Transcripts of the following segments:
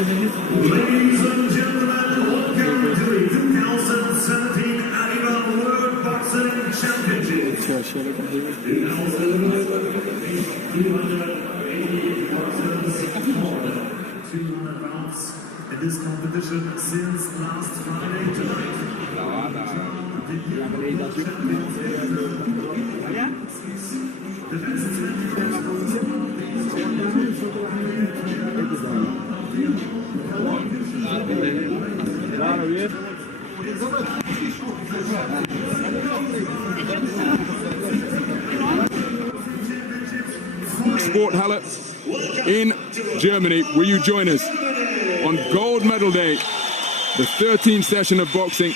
Ladies and gentlemen, welcome to the 2017 AIBA World Boxing Championship. 200 rounds in this competition since last Friday tonight. The Sporthalle in Germany. Will you join us on Gold Medal Day, the 13th session of boxing,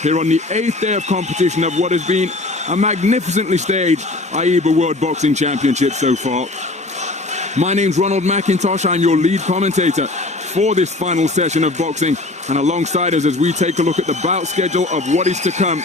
here on the 8th day of competition of what has been a magnificently staged AIBA World Boxing Championship so far. My name's Ronald McIntosh. I'm your lead commentator for this final session of boxing, and alongside us as we take a look at the bout schedule of what is to come,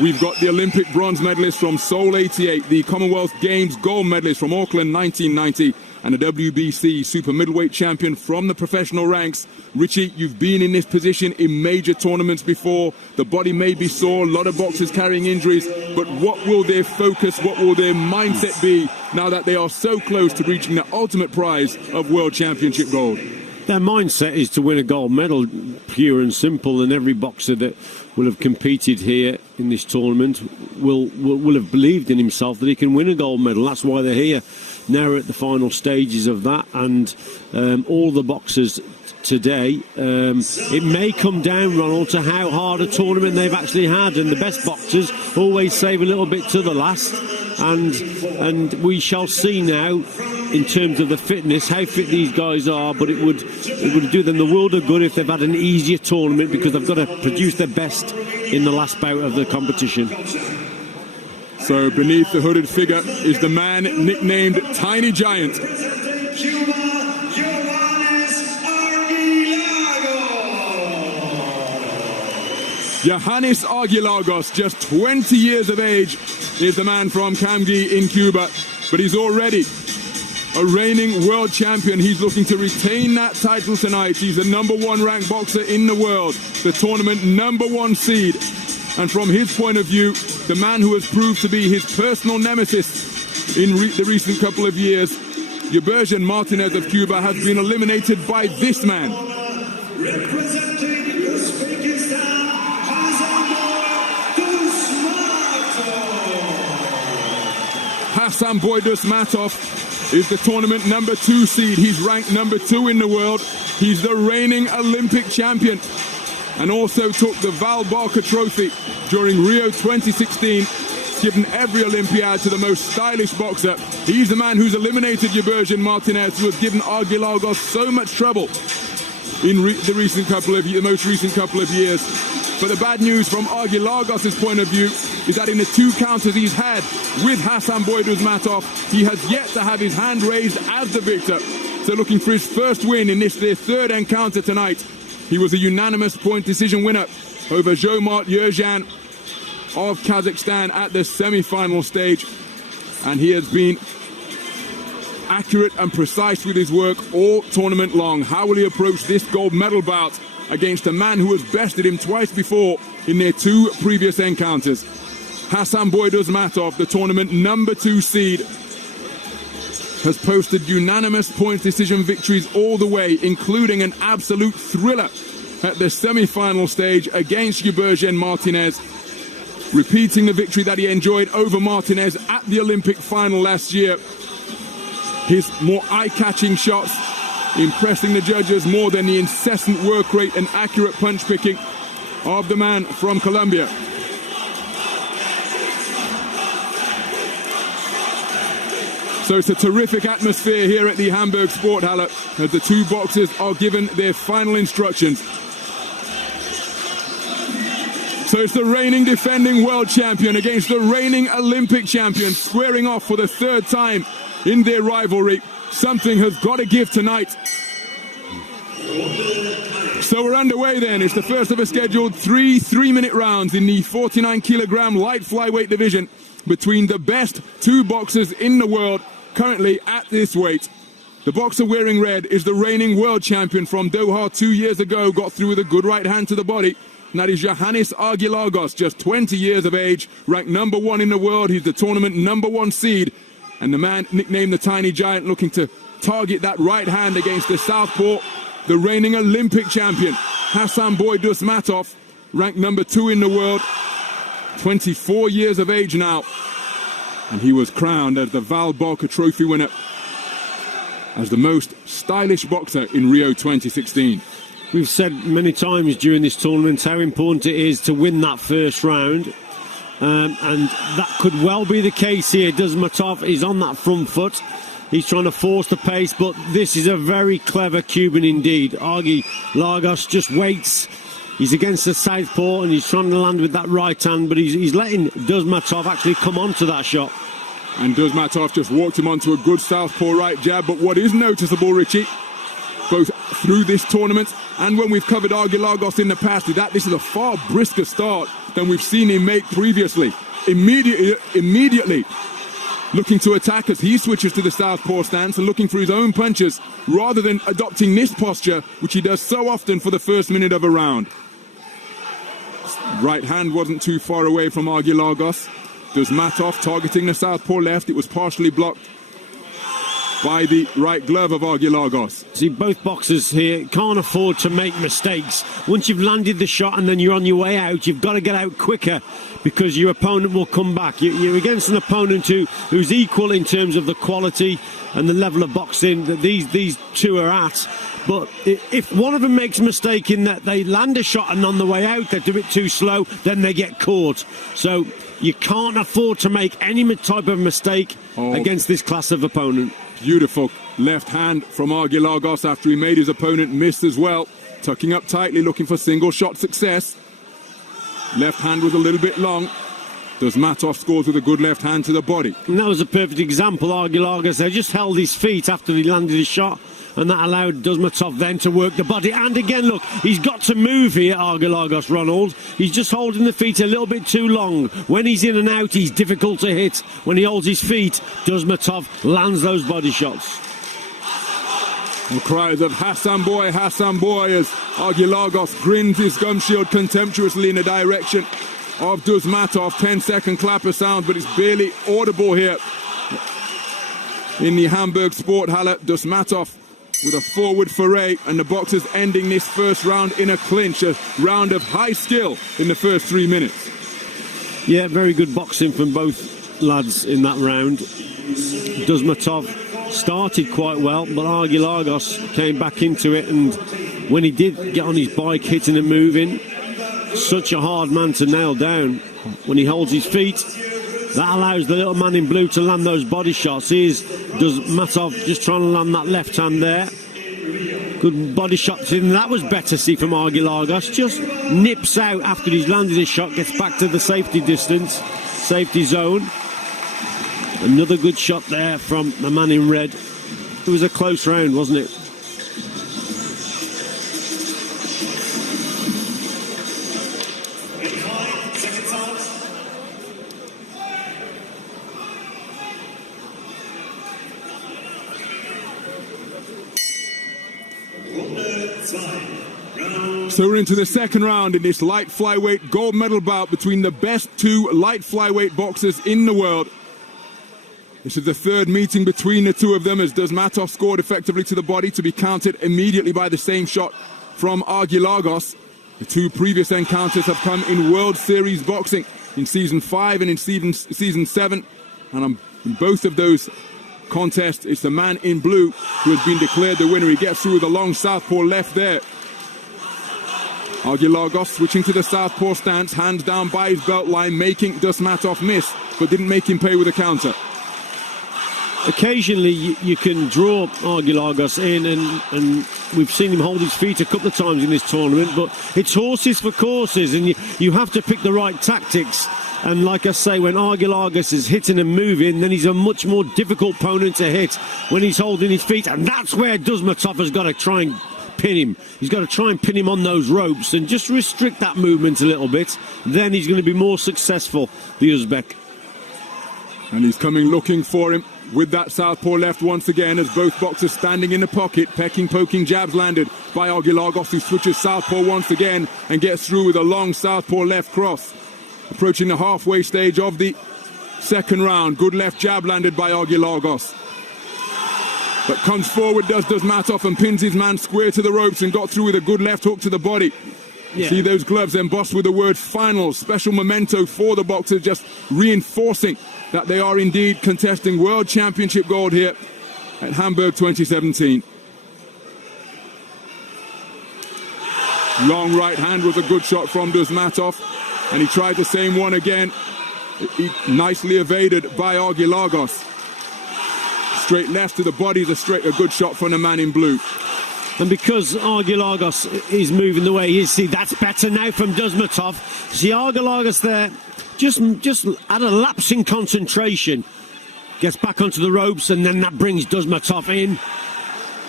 we've got the Olympic bronze medalist from Seoul 88, the Commonwealth Games gold medalist from Auckland 1990, and a WBC super middleweight champion from the professional ranks. Richie, you've been in this position in major tournaments before. The body may be sore, a lot of boxers carrying injuries, but what will their focus, what will their mindset be now that they are so close to reaching the ultimate prize of World Championship gold? Their mindset is to win a gold medal, pure and simple, and every boxer that will have competed here in this tournament will have believed in himself that he can win a gold medal. That's why they're here. Now we're at the final stages of that, and all the boxers today, it may come down, Ronald, to how hard a tournament they've actually had, and the best boxers always save a little bit to the last, and we shall see now in terms of the fitness, how fit these guys are, but it would do them the world of good if they've had an easier tournament, because they've got to produce their best in the last bout of the competition. So beneath the hooded figure is the man nicknamed Tiny Giant. Cuba, Joahnys ARGILAGOS, just 20 years of age, is the man from CUB in Cuba, but he's already a reigning world champion. He's looking to retain that title tonight. He's the #1 ranked boxer in the world, the tournament #1 seed. And from his point of view, the man who has proved to be his personal nemesis in the recent couple of years, Joahnys Martinez of Cuba, has been eliminated by this man. representing Uzbekistan, Hasanboy DUSMATOV is the tournament #2 seed. He's ranked #2 in the world. He's the reigning Olympic champion, and also took the Val Barker Trophy during Rio 2016, given every Olympiad to the most stylish boxer. He's the man who's eliminated Joahnys Martinez, who has given ARGILAGOS so much trouble in the most recent couple of years. But the bad news from ARGILAGOS' point of view is that in the 2 counters he's had with Hasanboy DUSMATOV, he has yet to have his hand raised as the victor. So looking for his first win in their 3rd encounter tonight. He was a unanimous point decision winner over Joahnys of Kazakhstan at the semi-final stage, and he has been accurate and precise with his work all tournament long. How will he approach this gold medal bout against a man who has bested him twice before in their 2 previous encounters? Hasanboy DUSMATOV, the tournament #2 seed, has posted unanimous point decision victories all the way, including an absolute thriller at the semi-final stage against Joahnys Martinez, repeating the victory that he enjoyed over Martinez at the Olympic final last year. His more eye-catching shots impressing the judges more than the incessant work rate and accurate punch-picking of the man from Colombia. So it's a terrific atmosphere here at the Hamburg Sporthalle as the 2 boxers are given their final instructions. So it's the reigning defending world champion against the reigning Olympic champion, squaring off for the 3rd time in their rivalry. Something has got to give tonight. So we're underway then. It's the first of a scheduled 3 3-minute rounds in the 49-kilogram light flyweight division between the best 2 boxers in the world currently at this weight. The boxer wearing red is the reigning world champion from Doha 2 years ago, got through with a good right hand to the body. And that is Joahnys ARGILAGOS, just 20 years of age, ranked #1 in the world. He's the tournament #1 seed. And the man nicknamed the Tiny Giant, looking to target that right hand against the southpaw, the reigning Olympic champion, Hasanboy DUSMATOV, ranked #2 in the world, 24 years of age now. And he was crowned as the Val Barker Trophy winner, as the most stylish boxer in Rio 2016. We've said many times during this tournament how important it is to win that first round. And that could well be the case here. DUSMATOV is on that front foot. He's trying to force the pace, but this is a very clever Cuban indeed. ARGILAGOS just waits. He's against the southpaw and he's trying to land with that right hand, but he's letting DUSMATOV actually come onto that shot. And DUSMATOV just walked him onto a good southpaw right jab. But what is noticeable, Richie, both through this tournament and when we've covered ARGILAGOS in the past, is that this is a far brisker start than we've seen him make previously. Immediately looking to attack as he switches to the southpaw stance and looking for his own punches rather than adopting this posture, which he does so often for the first minute of a round. Right hand wasn't too far away from ARGILAGOS. DUSMATOV targeting the southpaw left. It was partially blocked by the right glove of ARGILAGOS. See, both boxers here can't afford to make mistakes. Once you've landed the shot and then you're on your way out, you've got to get out quicker because your opponent will come back. You're against an opponent who's equal in terms of the quality and the level of boxing that these two are at. But if one of them makes a mistake in that they land a shot and on the way out they do it too slow, then they get caught. So you can't afford to make any type of mistake against this class of opponent. Beautiful left hand from ARGILAGOS after he made his opponent miss as well. Tucking up tightly, looking for single shot success. Left hand was a little bit long. DUSMATOV scores with a good left hand to the body. And that was a perfect example. ARGILAGOS, they just held his feet after he landed his shot, and that allowed DUSMATOV then to work the body. And again, look, he's got to move here, ARGILAGOS, Ronald. He's just holding the feet a little bit too long. When he's in and out, he's difficult to hit. When he holds his feet, DUSMATOV lands those body shots. And cries of Hasanboy, Hasanboy, as ARGILAGOS grins his gum shield contemptuously in the direction of DUSMATOV. 10-second clapper sound, but it's barely audible here in the Hamburg Sporthalle. DUSMATOV with a forward foray, and the boxers ending this first round in a clinch, a round of high skill in the first 3 minutes. Yeah, very good boxing from both lads in that round. DUSMATOV started quite well, but ARGILAGOS came back into it, and when he did get on his bike, hitting and moving, such a hard man to nail down. When he holds his feet, that allows the little man in blue to land those body shots. Here's DUSMATOV just trying to land that left hand there. Good body shots in. That was better, see, from ARGILAGOS. Just nips out after he's landed his shot, gets back to the safety distance, safety zone. Another good shot there from the man in red. It was a close round, wasn't it? So we're into the second round in this light flyweight gold medal bout between the best two light flyweight boxers in the world. This is the third meeting between the two of them, as DUSMATOV scored effectively to the body to be countered immediately by the same shot from ARGILAGOS. The two previous encounters have come in World Series boxing in Season 5 and in Season 7. And in both of those contests, it's the man in blue who has been declared the winner. He gets through with a long southpaw left there. ARGILAGOS switching to the southpaw stance, hands down by his belt line, making DUSMATOV miss, but didn't make him pay with a counter. Occasionally you can draw ARGILAGOS in, and we've seen him hold his feet a couple of times in this tournament, but it's horses for courses, and you have to pick the right tactics. And like I say, when ARGILAGOS is hitting and moving, then he's a much more difficult opponent to hit when he's holding his feet, and that's where DUSMATOV has got to try and pin him. He's got to try and pin him on those ropes and just restrict that movement a little bit. Then he's going to be more successful, the Uzbek. And he's coming looking for him. with that southpaw left once again, as both boxers standing in the pocket, pecking, poking jabs landed by ARGILAGOS, who switches southpaw once again and gets through with a long southpaw left cross. Approaching the halfway stage of the second round. Good left jab landed by ARGILAGOS. But comes forward, does DUSMATOV, and pins his man square to the ropes and got through with a good left hook to the body. Yeah. See those gloves embossed with the word final, special memento for the boxers, just reinforcing that they are indeed contesting World Championship gold here at Hamburg 2017. Long right hand was a good shot from DUSMATOV, and he tried the same one again. Nicely evaded by ARGILAGOS. Straight left to the body is a good shot from the man in blue. And because ARGILAGOS is moving the way he is, see, that's better now from DUSMATOV. See, ARGILAGOS there, just at a lapse in concentration, gets back onto the ropes, and then that brings DUSMATOV in.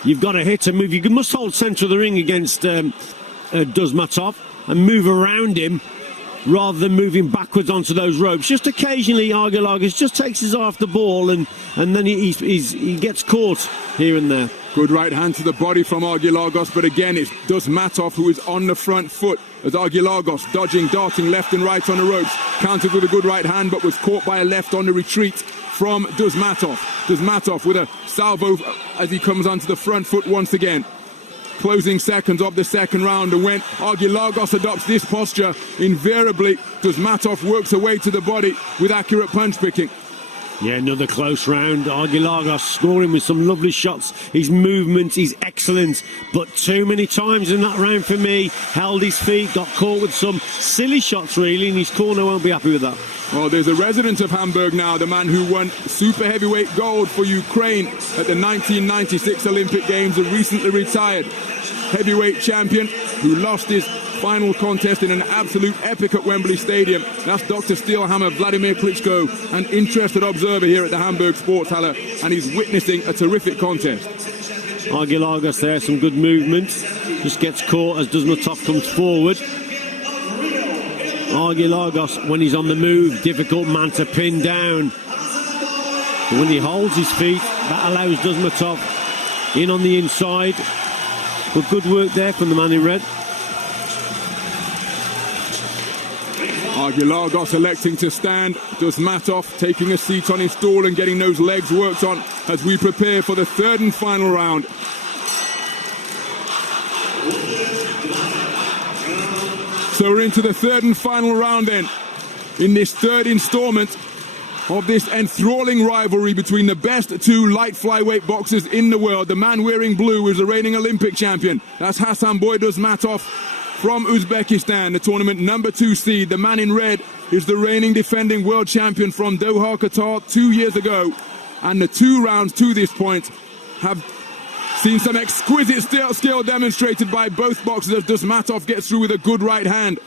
You've got to hit and move. You must hold centre of the ring against DUSMATOV and move around him rather than moving backwards onto those ropes. Just occasionally ARGILAGOS just takes his eye off the ball, and then he gets caught here and there. Good right hand to the body from ARGILAGOS, but again it's DUSMATOV who is on the front foot, as ARGILAGOS dodging, darting left and right on the ropes. Countered with a good right hand, but was caught by a left on the retreat from DUSMATOV. DUSMATOV with a salvo as he comes onto the front foot once again. Closing seconds of the second round, and when ARGILAGOS adopts this posture, invariably DUSMATOV works away to the body with accurate punch picking. Yeah, another close round. ARGILAGOS scoring with some lovely shots. His movement is excellent, but too many times in that round for me. Held his feet, got caught with some silly shots really, and his corner won't be happy with that. Well, there's a resident of Hamburg now, the man who won super heavyweight gold for Ukraine at the 1996 Olympic Games, a recently retired heavyweight champion who lost his final contest in an absolute epic at Wembley Stadium. That's Dr. Steelhammer Vladimir Klitschko, an interested observer here at the Hamburg Sportshalle, and he's witnessing a terrific contest. ARGILAGOS there, some good movement. Just gets caught as DUSMATOV comes forward. ARGILAGOS, when he's on the move, difficult man to pin down. But when he holds his feet, that allows DUSMATOV in on the inside. But good work there from the man in red. ARGILAGOS electing to stand. DUSMATOV taking a seat on his stool and getting those legs worked on as we prepare for the third and final round. So we're into the third and final round then, in this third installment of this enthralling rivalry between the best two light flyweight boxers in the world. The man wearing blue is the reigning Olympic champion. That's Hasanboy DUSMATOV from Uzbekistan, the tournament number 2 seed. The man in red is the reigning defending world champion from Doha, Qatar 2 years ago. And the 2 rounds to this point have seen some exquisite skill demonstrated by both boxers as DUSMATOV gets through with a good right hand.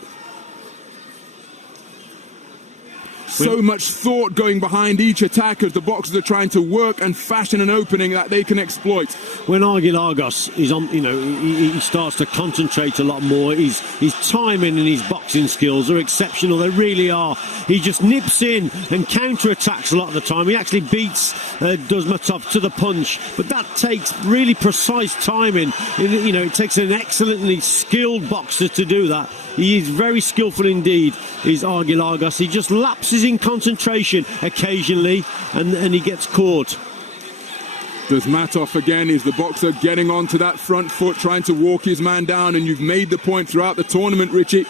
So much thought going behind each attack as the boxers are trying to work and fashion an opening that they can exploit. When ARGILAGOS is on, he starts to concentrate a lot more. His timing and his boxing skills are exceptional. They really are. He just nips in and counter-attacks a lot of the time. He actually beats DUSMATOV to the punch, but that takes really precise timing. It takes an excellently skilled boxer to do that. He is very skillful indeed, is ARGILAGOS. He just lapses in concentration occasionally, and he gets caught. DUSMATOV again is the boxer getting onto that front foot, trying to walk his man down, and you've made the point throughout the tournament, Richie,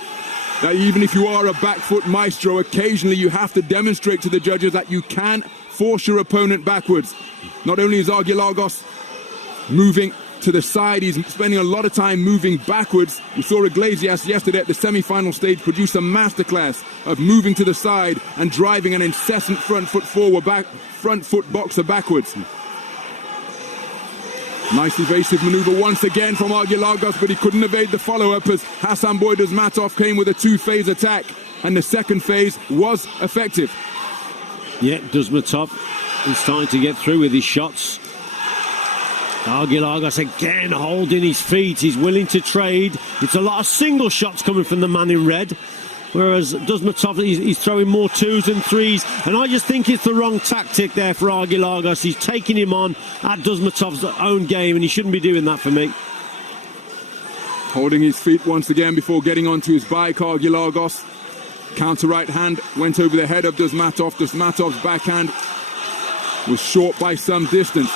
that even if you are a back foot maestro, occasionally you have to demonstrate to the judges that you can force your opponent backwards. Not only is ARGILAGOS moving to the side, he's spending a lot of time moving backwards. We saw Iglesias yesterday at the semi-final stage produce a masterclass of moving to the side and driving an incessant front foot boxer backwards. Nice evasive maneuver once again from ARGILAGOS, but he couldn't evade the follow-up as Hasanboy DUSMATOV came with a 2-phase attack, and the second phase was effective. Yeah, DUSMATOV is starting to get through with his shots. ARGILAGOS again holding his feet. He's willing to trade. It's a lot of single shots coming from the man in red. whereas DUSMATOV, he's throwing more 2s and 3s, and I just think it's the wrong tactic there for ARGILAGOS. He's taking him on at DUSMATOV's own game, and he shouldn't be doing that for me. Holding his feet once again before getting onto his bike, ARGILAGOS. Counter right hand went over the head of DUSMATOV. DUSMATOV's backhand was short by some distance.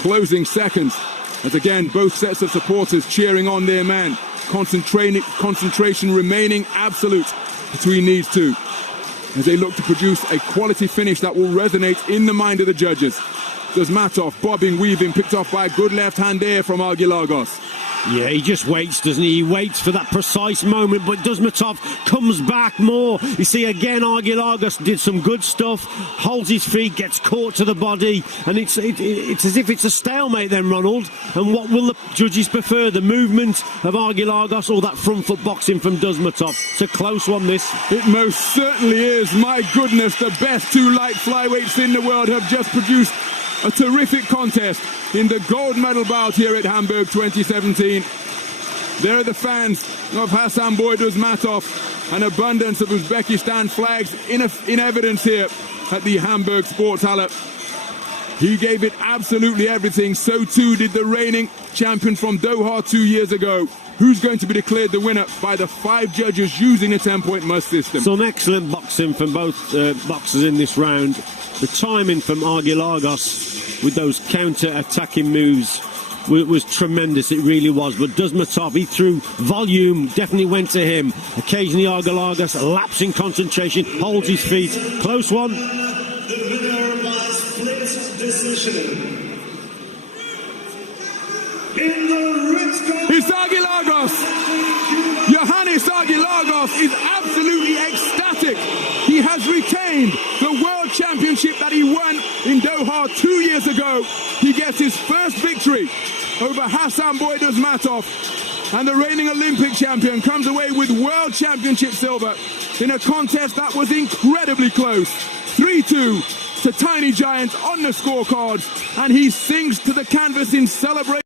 Closing seconds as again both sets of supporters cheering on their man. Concentration remaining absolute between these two as they look to produce a quality finish that will resonate in the mind of the judges. DUSMATOV bobbing, weaving, picked off by a good left hand there from ARGILAGOS. Yeah, he just waits, doesn't he? He waits for that precise moment, but DUSMATOV comes back more. You see, again, ARGILAGOS did some good stuff, holds his feet, gets caught to the body, and it's as if it's a stalemate then, Ronald. And what will the judges prefer, the movement of ARGILAGOS or that front foot boxing from DUSMATOV? It's a close one, this. It most certainly is. My goodness, the best two light flyweights in the world have just produced a terrific contest in the gold medal bout here at Hamburg 2017. There are the fans of Hasanboy DUSMATOV. An abundance of Uzbekistan flags in evidence here at the Hamburg Sporthalle. He gave it absolutely everything. So too did the reigning champion from Doha 2 years ago, who's going to be declared the winner by the 5 judges using a 10-point must system. Some excellent boxing from both boxers in this round. The timing from ARGILAGOS with those counter-attacking moves was tremendous, it really was. But DUSMATOV, he threw volume, definitely went to him. Occasionally ARGILAGOS lapsing concentration, holds his feet. Close one. The winner by split decision. In the red corner, It's ARGILAGOS. Joahnys ARGILAGOS is absolutely ecstatic. He has retained the world championship that he won in Doha 2 years ago. He gets his first victory over Hasanboy DUSMATOV, and the reigning Olympic champion comes away with world championship silver in a contest that was incredibly close. 3-2 to Tiny Giant on the scorecards, and he sings to the canvas in celebration.